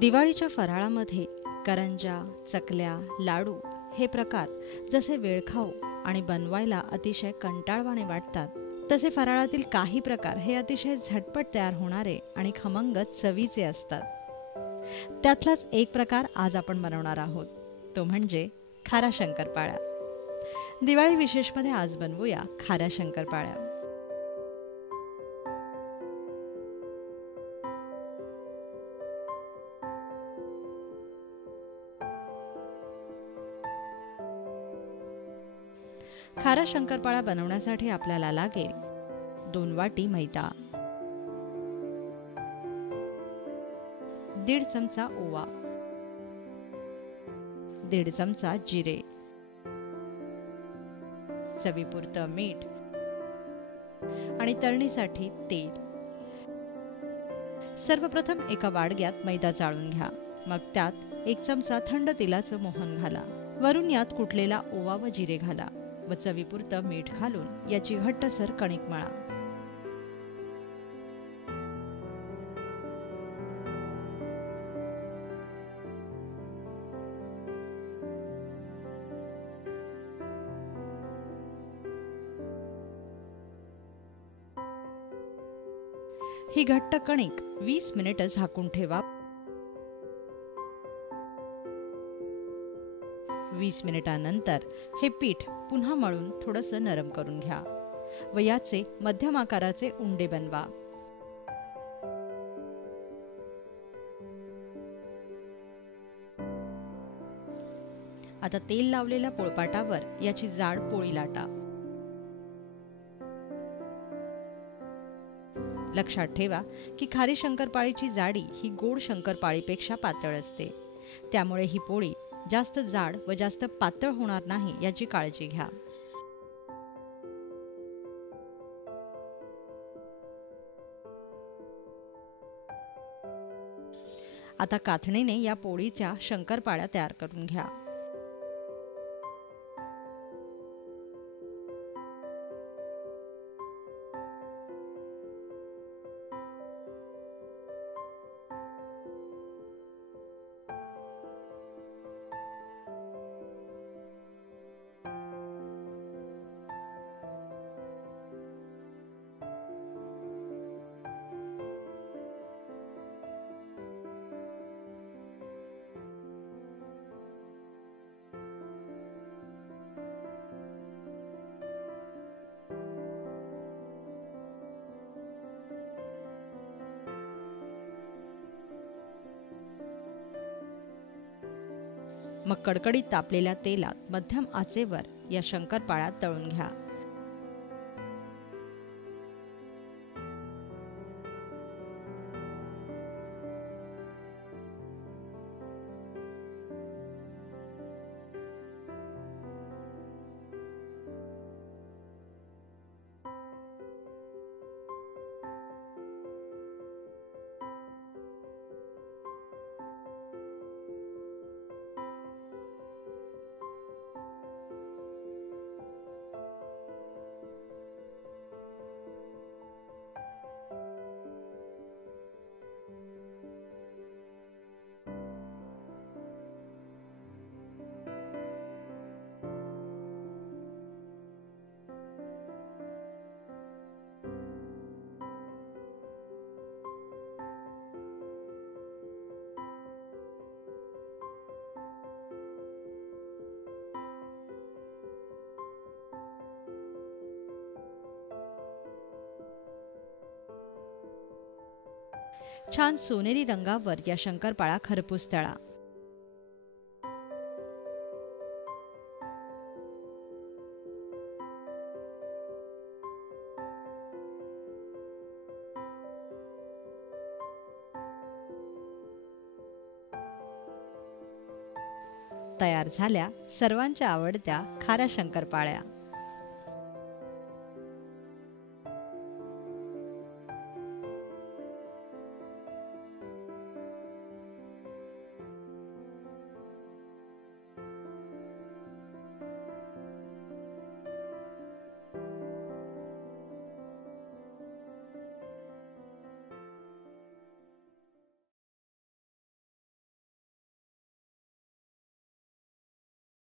दिवाळीच्या फराळामध्ये करंजा, चकल्या, लाडू हे प्रकार जसे वेळखाऊ आणि बनवायला अतिशय कंटाळवाणे वाटतात, तसे फराळातील काही प्रकार हे अतिशय झटपट तयार होणारे आणि खमंग चवीचे असतात. त्यातलाच एक प्रकार आज आपण बनवणार आहोत, तो म्हणजे खाऱ्या शंकरपाळ्या. दिवाळी विशेषमध्ये आज बनवूया खाऱ्या शंकरपाळ्या. खाऱ्या शंकरपाळ्या बनवण्यासाठी आपल्याला लागेल 2 वाटी मैदा, 1.5 चमचा ओवा, 1.5 चमचा जिरे, चवीपुरतं मीठ आणि तळणीसाठी तेल. सर्वप्रथम एका वाडग्यात मैदा चाळून घ्या. मग त्यात 1 चमचा थंड तेलाचं मोहन घाला. वरून यात कुटलेला ओवा व जिरे घाला व चवीपुरतं मीठ घालून याची घट्टसर कणिक मळा. ही घट्ट कणिक 20 मिनिटं झाकून ठेवा. 20 मिनिटांनंतर हे पीठ पुन्हा मळून थोडंसं नरम करून घ्या व याचे मध्यम आकाराचे उंडे बनवा. आता तेल लावलेल्या पोळपाटावर याची जाड पोळी लाटा. लक्षात ठेवा की खारी शंकरपाळीची जाडी ही गोड शंकरपाळीपेक्षा पातळ असते, त्यामुळे ही पोळी जास्त जाड व जास्त पातळ होणार नाही याची काळजी घ्या. आता काथणीने या पोळीच्या शंकरपाळ्या तयार करून घ्या. मग कडकडीत तापलेल्या तेलात मध्यम आचेवर या शंकरपाळ्या तळून घ्या. छान सोनेरी रंगावर या शंकरपाळ्या खरपूस तळा. तयार झाल्या सर्वांच्या आवडत्या खाऱ्या शंकरपाळ्या.